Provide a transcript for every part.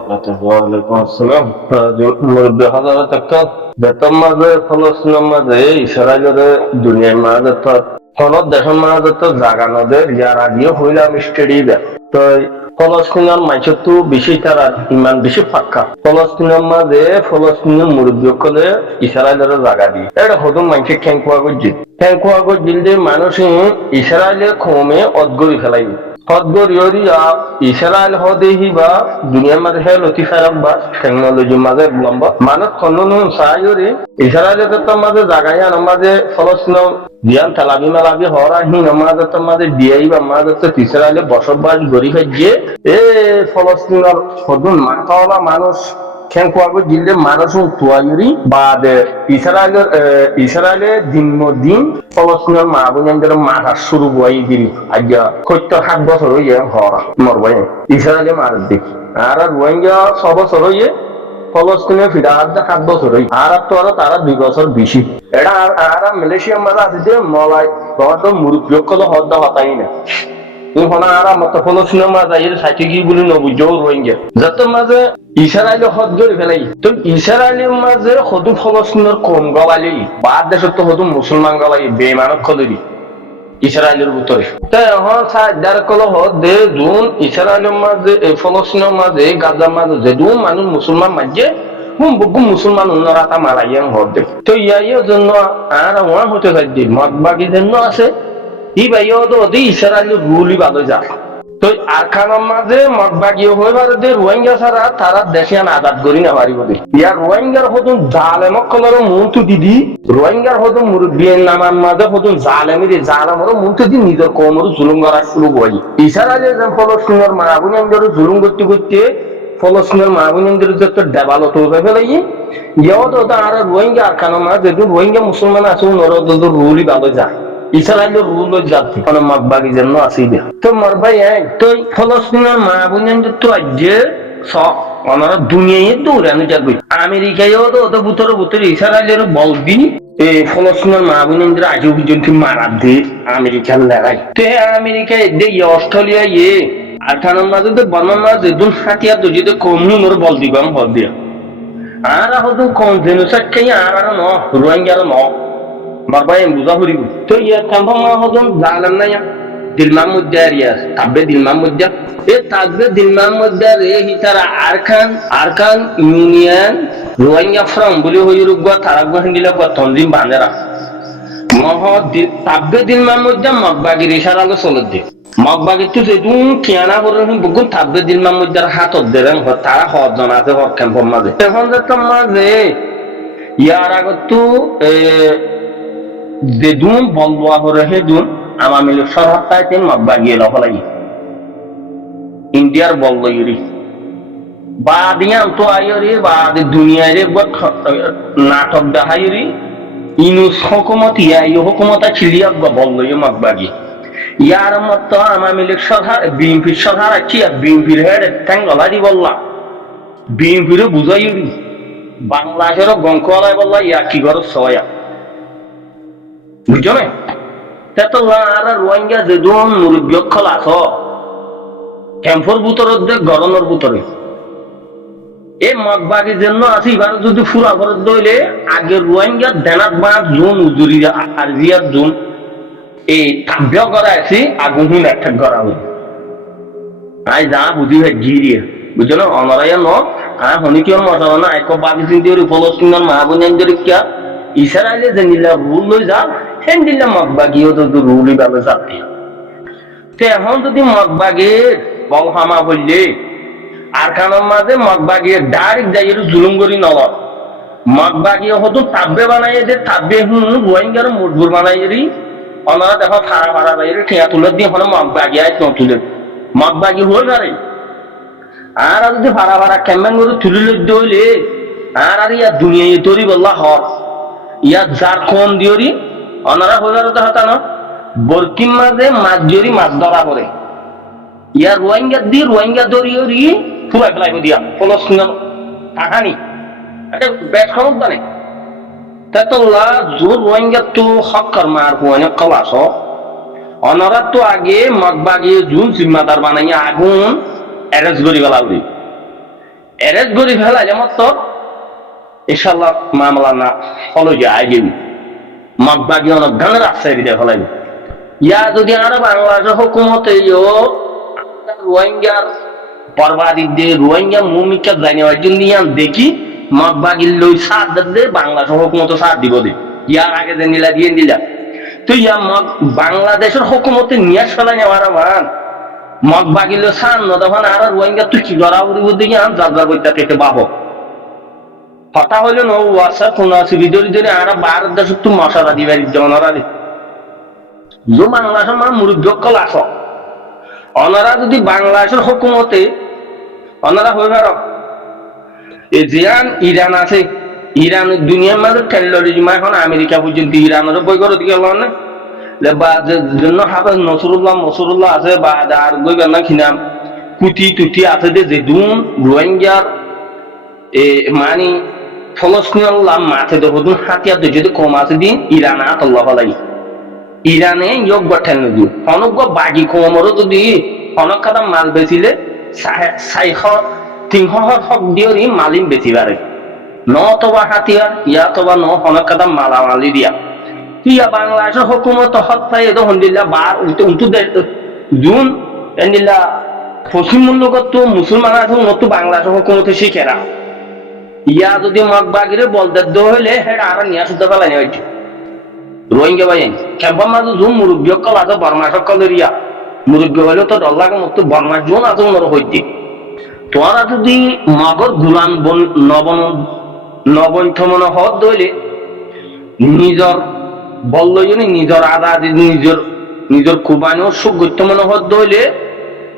وبركاته. وعليكم السلام. মুরব্বী হাজারা টাকা বেতন মাঝে ফলস্তিনের মাঝে ইসরায়েলের দুনিয়ার মাঝে তো ফলত দেশের মাঝে তো জাগানোদের ইয়ার আগেও হইলাম স্টেডিয়ামে তো ফলস্তিনের মাঝে তো বেশি তারা ইমান বেশি পাক্কা ফলস্তিনের মাঝে ফলস্তিনের মুরব্বী সকলে ইসরায়েলের জাগা দিয়ে এটা হতো মানুষের ঠ্যাংকুয়া গজিল যে মানুষ ইসরায়েলের কমে অদগরি ফেলাই হদগরি ইসরায়েল হদেহি বা দুনিয়ার মাঝে হে লতি ফেরক বা টেকনোলজির মাঝে লম্বা মানুষ খন্ডন সাহায্যে ইসরায়েলের তো মাঝে জাগাই আন মাঝে ফলস্তিন জ্ঞান তালাবি মালাবি হরাহীন মাঝে তো মাঝে দিয়াই বা মাঝে তো ইসরায়েলে বসবাস গরি ফেজিয়ে এ ফলস্তিনের হদুন মাথাওয়ালা মানুষ খেঙ্কুয়াগো জিল্লে মানুষ তুয়াইরি বাদ ইসরায়েলের দিন ফলস্তিনের মা বোনদের মাথা শুরু বই গিরি আজ্ঞা ৭০ বছর হইয়ে হরা মরবাই ইসরায়েলে মার দিক আর রোহিঙ্গা ৬ বছর হইয়ে ফলস্তিনে ফিরা ৭ বছর হই আর তো তারা ২ বছর বেশি এটা আর মালয়েশিয়ার মাঝে আছে যে মলাই তো মুরব্বী কল হদ্দা হতাই না আর মতো ফলস্তিনের মাঝে সাইটে কি বলি নবুজ রোহিঙ্গা যাতে মাঝে ইসরায়েলে হদ করে ফেলাই তো ইসরায়েলের মাঝে হদু ফলস্তিনের কম গলালি বাদ দেশের তো হদু মুসলমান গলাই বেমানক খদরি ইসরায়েলের ভিতরে তাই এখন সাহায্যার কল হদ দে জুন ইসরায়েলের মাঝে ফলস্তিনের মাঝে গাজার মাঝে যে দু মানুষ মুসলমান মাঝে বহু মুসলমান অন্যরা তা মারাইয়ান হদ দে তো ইয়ার জন্য আর ওয়া হতে চাই মতবাগী জন্য আছে ই ভাইও তো ইসরায়েলের রুলই বাদে যা তো আরখানার মাঝে মতবাগীয় হয়ে পারে যে রোহিঙ্গা ছাড়া তারা দেশে আজাদ করি না পারিব ইয়ার রোহিঙ্গার হতুন জালেমক কলর মন্তু দিদি রোহিঙ্গার হতুন মুরব্বীর নামার মাঝে হতুন জালেমের জালেমর মন্তু দি নিজের কমর জুলুম করা শুরু হয় ইসরায়েলের যে ফলস্তিনের মা বোনদের জুলুম করতে করতে ফলস্তিনের মা বোনদের যত ডেভেলপ হয়ে ফেলাই ইয়াও তো আর রোহিঙ্গা আরখানার মাঝে রোহিঙ্গা মুসলমান আছে ওনারা তো রুলই ভালো যায় ইসরায়েলের রুল যাচ্ছে কোনো মতবাগী জন্য আসি দে তো মরবাই তো ফলস্তিনের মা বোনদের তো আজকে সব ওনারা দুনিয়ায় দৌড়ানো যাবে আমেরিকায়ও তো ওদের ভিতরে ইসরায়েলের বলবি এই ফলস্তিনের মা বোনদের আজ পর্যন্ত মারার দে আমেরিকার লড়াই তো আমেরিকায় দিয়ে অস্ট্রেলিয়া আঠানোর মাঝে তো বর্মার মাঝে দুন হাতিয়ার তো যদি কমুন ওর বল দিবাম হল দিয়া আর হয়তো কম জেনোসাইড খাই আর ন রোহিঙ্গার ন marbaye buza huri to ya kamba ma hodon zalam na ya dilma mudariya tabbe dilma mudya e tabbe dilma mudare hitara arkan union rohingya from buli hoyuru gwa taragwa hindila gwa tondim bandera moho tabbe dilma mudya magbagi rishara go solodde magbagi tu sedun kiana horon bugun tabbe dilma mudyar hatot deren ho tara hodon ase hor kamba maze ehon jatta maze yar agottu যেদুন বলওয়া হরে হেদুন আমামিল সরহতাইতে মতবাগী লহলাই ইন্ডিয়ার বললইরি বাদিয়াম তো আইরি বাদ দুনিয়ারে নাটক দেখাইরি ইনুস হুকুমত ইয়াই হুকুমত ছিলিয়া বললই মতবাগী ইয়ার মত আমামিল সরহার বিএনপির সরহার কি বিএনপির হেড টাঙ্গলা দি বললা বিএনপির বুঝাইরি বাংলাদেশের গঙ্কওয়ালা বললা ইয়া কি গর সয়া বুঝছো না তা আর রোহিঙ্গা যে দুন মুরব্বী খল আস ক্যাম্পর ভিতরে গরমের ভিতরে এই মগবাগির জন্য আসি এবার যদি ফুরা ঘর দইলে আগে রোহিঙ্গা দেনাত বাঁধ জুন উজুরি আর জিয়ার জুন এই কাব্য করা আছি আগুন একটা করা হই আই যা বুঝি হয় জিরিয়ে বুঝছো না অনরাইয়া ন আর হনি কি মজা না এক বাগি চিন্তি ফলস্তিনের মা বোনদের কিয়া ইসরায়েলে যে নিলা রুল লই যা হেন্দিলা মগবাগীও তো রুলই ভালো যাবে তো এখন যদি মগবাগের বলহামা বললে আরখানার মাঝে মগবাগের ডাইরেক্ট যাই জুলুম করি নল মগবাগীও হতো তাব্বে বানাইয়ে যে তাব্বে রোহিঙ্গার মজবুর বানাইয়েরি ওনারা দেখো ফাড়া বাইরে ঠেয়া তুলে দিয়ে এখন মগবাগী আয় তুলে মগবাগী হয়ে পারে আর যদি ফাড়া কেমন করে তুলে দইলে আর ইয়া দুনিয়া তৈরি বললা হর ইয়া যার কম দিওরি ওনারা হয়ে হতা না বরকির মাঝে মাছ দিওরি মাছ ধরা করে ইয়া রোহিঙ্গা দরিওরি পুরা ফেলাই দিয়া ফলস্তিনের কাহানি এটা ব্যাট খবর জানে তা তো জোর রোহিঙ্গা তো হক্কর মার হুয়ানে কলাস ওনারা তো আগে মগবাগী জুন জিম্মাদার বানাইয়া আগুন অ্যারেস্ট করি গেলা এরেস্ট করে ফেলা যেমন তো ইনশাল্লাহ মামলা না ফলো যে আগে মগবাগি অনেক গানের রাস্তায় দিতে ফেলাই ইয়া যদি আর বাংলাদেশের হুকুমতে রোহিঙ্গার বরবাদি দে রোহিঙ্গা ভূমিকা জানিয়ে জন্য দেখি মগবাগির লই সাথ দে বাংলাদেশের হুকুমত সাথ দিব দে ইয়ার আগে যে নিলা দিয়ে দিলা তো ইয়া বাংলাদেশের হুকুমতে নিয়ে ফেলা নেওয়ার মান মগবাগিল সান নদফান আর রোহিঙ্গা তুই কি ধরা উড়িব দেখি আর যার বইটা থেকে বাবো হতা হইলো ন ওয়াসা কোন আছে বিদরি ধরে আর ভারত দেশ তুই মশারা দিবারি যেমন ওরা যে বাংলাদেশের মানে মুরব্বী কল আস ওনারা যদি বাংলাদেশের হুকুমতে ওনারা হয়ে পার এই জিয়ান ইরান আছে ইরান দুনিয়ার মাঝে টেররিজম এখন আমেরিকা পর্যন্ত ইরানের বই করে দিকে না বা জন্য হাফেজ নসরুল্লাহ আছে বা আর গই না খিনাম কুটি টুটি আছে যে দুন রোহিঙ্গার মানে ফলস্তিনাল্লাহ মাঠে দেখুন হাতিয়ার যদি কম আছে দিন ইরান আতল্লাহ ফলাই ইরানে যোগ গঠন নদী অনজ্ঞ বাগি কমরও যদি অনেক কাদা মাল বেচিলে 300 হক দিয়ে মালিম বেচি পারে নতবা হাতিয়ার ইয়াতবা ন অনেক কাদা মালামালি দিয়া ইয়া বাংলাদেশের হুকুমত হত্যায় এত হন্দিল্লা বার উল্টু জুন এন্দিল্লা পশ্চিমবঙ্গত মুসলমান আছে নতু বাংলাদেশের হুকুমতে শিখেরা ইয়া যদি মগবাগিরে বলদাদ্দ হইলে হেড আর নিয়া শুদ্ধ ফেলাই হইছে রোহিঙ্গা ভাই ক্যাম্পার মাঝে জুম মুরব্বী সকল আছে বর্মা সকলের ইয়া মুরব্বী হইলেও তো ডর লাগে মতো বর্মা জোন আছে ওনার হইতে তোরা যদি মগর গুলাম নবন্থমন হদ দইলে নিজর বললজনী নিজর আদা নিজর কুরবানি ও সুগত্য মনে হদ দইলে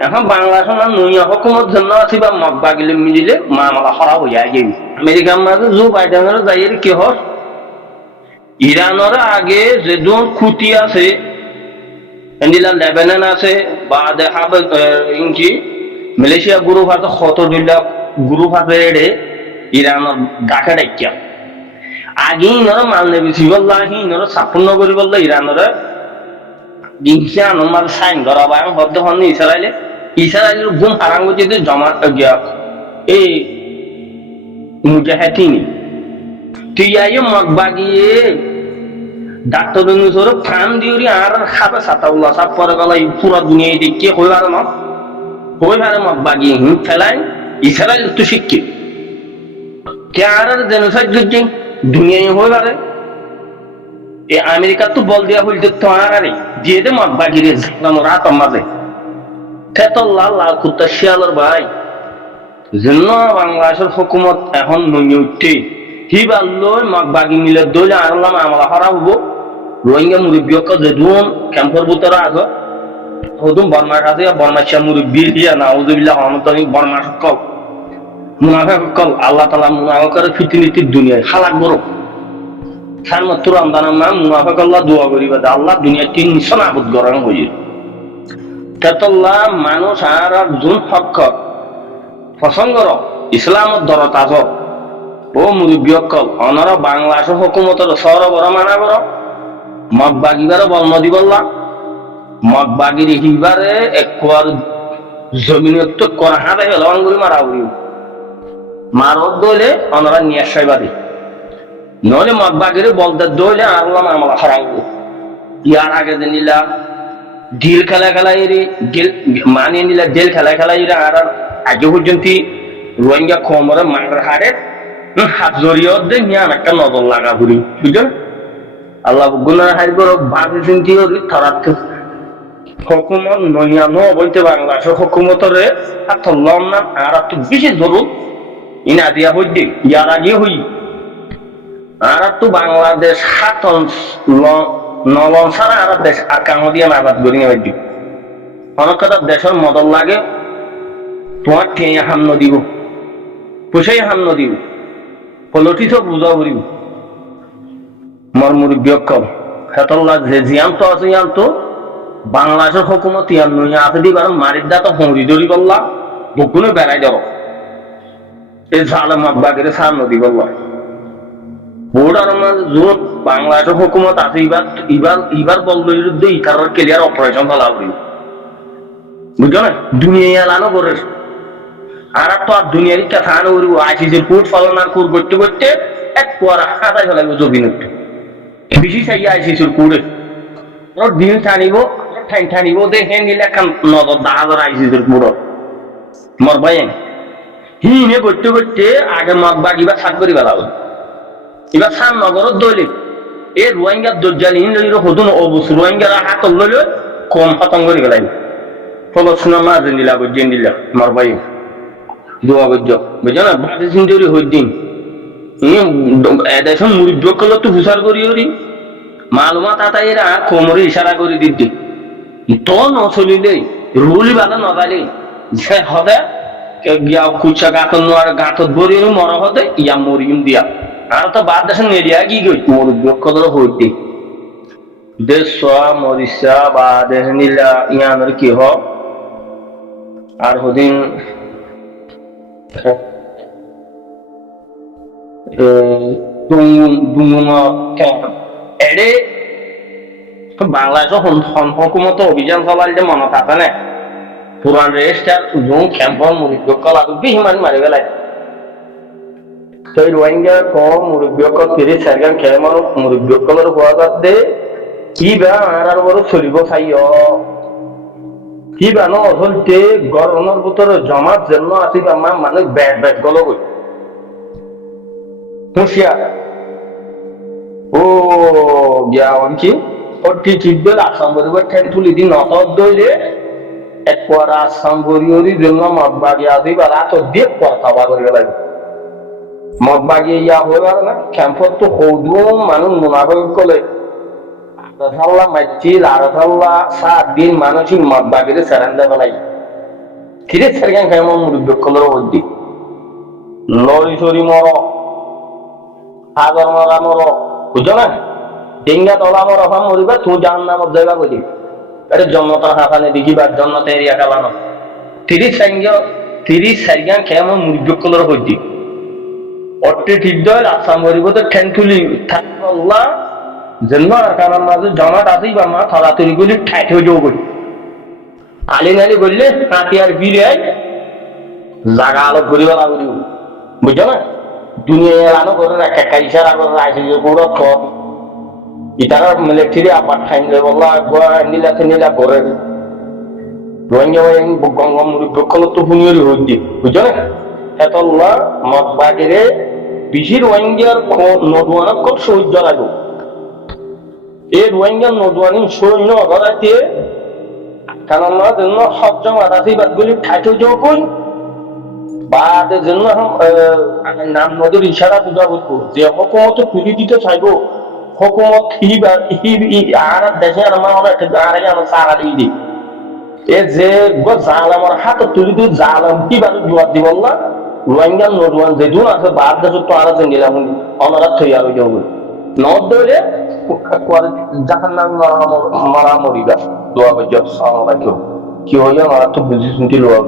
এখন বাংলাদেশের নইয়া হুকুমত জন্য আছে বা মগবাগিলে মিলিলে মামলা হরা হইয়া গেল আমেরিকার মাঝে জো বাইডেনের যাইয়ের কি হস ইরানের আগে যে দুন খুঁটি আছে এন্ডিলা লেবানন আছে বা দেখা ইনকি মালয়েশিয়া গ্রুপ আছে কতগুলা গ্রুপ আছে এড়ে ইরানের ডাকা ডাকিয়া আগে ইনর মাল নেবি বললা ইনর সাফল্য করি বললো ইরানের গিংসা আমার সাইন করা বা আমি হদ্দ হন ইসরায়েলের গুম হারাঙ্গ যদি জমা গিয়া এই মুজাহিদিনী তুই মগবাগিয়ে ডাক্তার ফান দিওরি আর খাবে সাতাউল্লাহ সাপ পরে গলাই পুরা দুনিয়ায় দেখিয়ে হয়ে পারে না হয়ে পারে মগবাগিয়ে ফেলাই ইসরায়েল তো শিক্ষিত কে আর জেনোসাইড যদি দুনিয়ায় হয়ে পারে এ আমেরিকা তো বল দেওয়া হইল তো আর দিয়ে দে মগবাগিরে রাত মাঝে খেতল্লাহ লাল কুত্তা শিয়ালের ভাই জন্য বাংলাদেশের হুকুমত এখন নইয়ে উঠছে হিবাল্লই মগবাগি মিলে দইলে আরলাম আমলা হারা হবো রোহিঙ্গা মুরব্বী যেদুন ক্যাম্পের ভিতরে আছো হদুম বর্মার কাছে বর্মাশিয়া মুরব্বী দিয়া না উজুবিল্লাহ হমতনি বর্মা সকল মুনাফা সকল আল্লাহ তাআলা মুনাফাকের ফিতনিতির দুনিয়ায় খালাক বড় খান মাত্র আমদানা মা মুনাফা আল্লাহ দোয়া করিবা আল্লাহ দুনিয়া তিন নিশন আবুদ গরম হইল তেতল্লাহ মানুষ আর জুন হক পছন্দর ইসলামত দরত আছ ও মুরব্বী সকল অনারা বাংলাদেশের হুকুমতের সর বড় মানা বড় মগবাগিবারে বলম দিবল্লা মগবাগির হিবারে একবার জমিনত করা হাতে লবণ করে মারা উড়ি মারত দইলে অনারা নিয়ে আসাইবাদি নইলে মগবাগিরে বলতে দইলে আল্লাহ আমলা হারাঙ্গ ইয়ার আগে নিলা ডিল খেলা এরি মানিয়ে নিলা ডিল খেলা এরা আর আগে পর্যন্ত রোহিঙ্গা খমরে মার হারে হাত জড়িয়ে দেখ নিয়ে একটা নজর লাগা ঘুরি বুঝলেন আল্লাহ গুনার হারি করো ভাবি চিন্তি থরাত হুকুমত নইয়া বলতে বাংলাদেশের হুকুমতরে লম না আর একটু বেশি ধরুন ইনা দিয়া হইতে ইয়ার আগে হই আর একটু বাংলাদেশ হাত নলম ছাড়া আর দেশ আর কাম দিয়ে আবাদ করি হইতে অনেক কথা দেশের মদল লাগে তোমার টেঁয়া হাম নদিব পয়সাই হাম নদিব পলটিস বুঝা করিব মর মুরব্বী কম হেতল্লা যে জিয়াম তো আছে ইয়াম তো বাংলাদেশের হুকুমত ইয়ান নই আছে দি কারণ মারির দা তো হরি দড়ি বললা বকুনে বেড়াই যাও এই ঝালে মগবাগিরে সার নদী বললা বোর্ড আর জোর বাংলাদেশের হুকুমত আছে এবার বললো বিরুদ্ধে ইতার ক্লিয়ার অপারেশন চালা করি বুঝছো না দুনিয়া এলানো করে আর তো আর দুনিয়ার কথা আনো আইসিসির কুট ফলনার কুট করতে করতে এক কুয়ারা হাতায় ফেলাইব জবিন বেশি চাই আইসিসির কুড়ে ওর দিন টানিব ঠাই টানিব দেখে নিলে এখন নজর দাঁড়া আইসিসির কুড়ো মরবাই হিনে করতে করতে আগে মগবা কিবা ছাদ করে বেলাবো এবার সান নগরের দলে এ রোহিঙ্গার দজ্জালি হতুন অবুস রোহিঙ্গারা হাত লইল কম হতং করে বেলাইব ফলস্তিন মাঝে নিলা গজ্জেন দিলা মরবাই দোয়া গজ্জ বুঝছো না বাদে চিন্তি হই দিন এদেশন মুরিদ করলে তো হুসার করি ওরি মালুমা তাতা এরা কোমরে ইশারা করে দিদি তো নচলিলে রুলি বালা নগালে যে হবে গিয়া কুচা গাঁতন আর গাঁতত ভরি মর হতে ইয়া মরিম দিয়া আর তো বাদ দেশন নেরিয়া কি গই মুরিদ করলে হইতে দেশ মরিসা বা দেশ নিলা ইয়ানোর কি হ আর হদিন এডে বাংলাদেশ হকুমত অভিযান চালাইলে মনে থাকে না পুরান রেজিস্টার জুম ক্যাম্পর মুরব্বী লাগু বিহিমান মারি বেলাই সেই রোহিঙ্গা কম মুরব্বী ফিরে সারগান খেয়ে মানুষ মুরব্বী হওয়া যাতে কি বা আর বড় চলিব চাইও কি বা ন চলতে গরমের ভিতরে জমাত জন্য আসি আমার মানুষ ব্যাট ব্যাট গলো গই হুঁশিয়ার ও গিয়া কি ওর টিচিপদের আসাম পরিবার ঠেন তুলি দিন নত দইলে এক পর আসাম পরিবারের জন্য মদবাগি আদি বা রাত দিয়ে কথা করে গেল মদবাগি ইয়া হয়ে গেল না ক্যাম্পর তো হৌদু মানুষ মুনাফিক করলে আরসাল্লাহ মাইচিল আরসাল্লাহ 7 দিন মানুষই মদবাগিরে সারেন্ডার বেলাই ফিরে সারগান কেমন মুরব্বী কলর ওদি লরি সরি মর আগর মরা মর বুঝছো না ডেঙ্গা তলা মর অফাম মরিবা তুই জান নামর জায়গা বলি আরে জন্মতার হাফানে দেখিবার জন্মতে এরিয়া কালানো 30 সাইগান কেমন মুরব্বী কলর ওদি অট্টে ঠিক দল আসাম গরিবতে ঠেন তুলি আল্লাহ জন্ম আর কারণ মাঝে জমাট আসেই বা মা থরাতরি গুলি ঠাইট হয়ে যাও বলি আলি নালি বললে হাতি আর বিলে জাগা আলো ঘুরিবা লাগি বুঝছো না দুনিয়া এলানো করে না একটা ইশারা করে আইসি যে পুরো সব ইতারা মিলিটারি আপার ঠাইম দেয় বললা নীলাতে নীলা করে রোহিঙ্গা গঙ্গা মুরব্বী কল তো হুনিয়রি হইতে বুঝছো না এতল্লা মদ বাগেরে বেশি রোহিঙ্গার নদওয়ানা খুব সহ্য লাগবে এই রোহিঙ্গার নদওয়ানি সৈন্য অগরাতে কারণ জন্য সজ্জম আদাসিবাদ গুলি ঠাইতে যখন বাদের জন্য নাম নদীর ইশারা বুঝা বুঝবো যে হকুমত তুলি দিতে চাইব হকুমত আর দেশে আমার আমার সারা দিয়ে দিই এ যে জাল আমার হাতে তুলি দিয়ে জাল কি বারো জোয়ার দিব না রোহিঙ্গার নদওয়ান যেদিন আছে বাদ দেশ তো আর নিলাম অনারা থই আর যাবো নদ ধরে জাহান নাম মারা মরিবা দোয়া করছি আসসালামু আলাইকুম কি হইয়া মারা তো বুঝি শুনতে লোয়া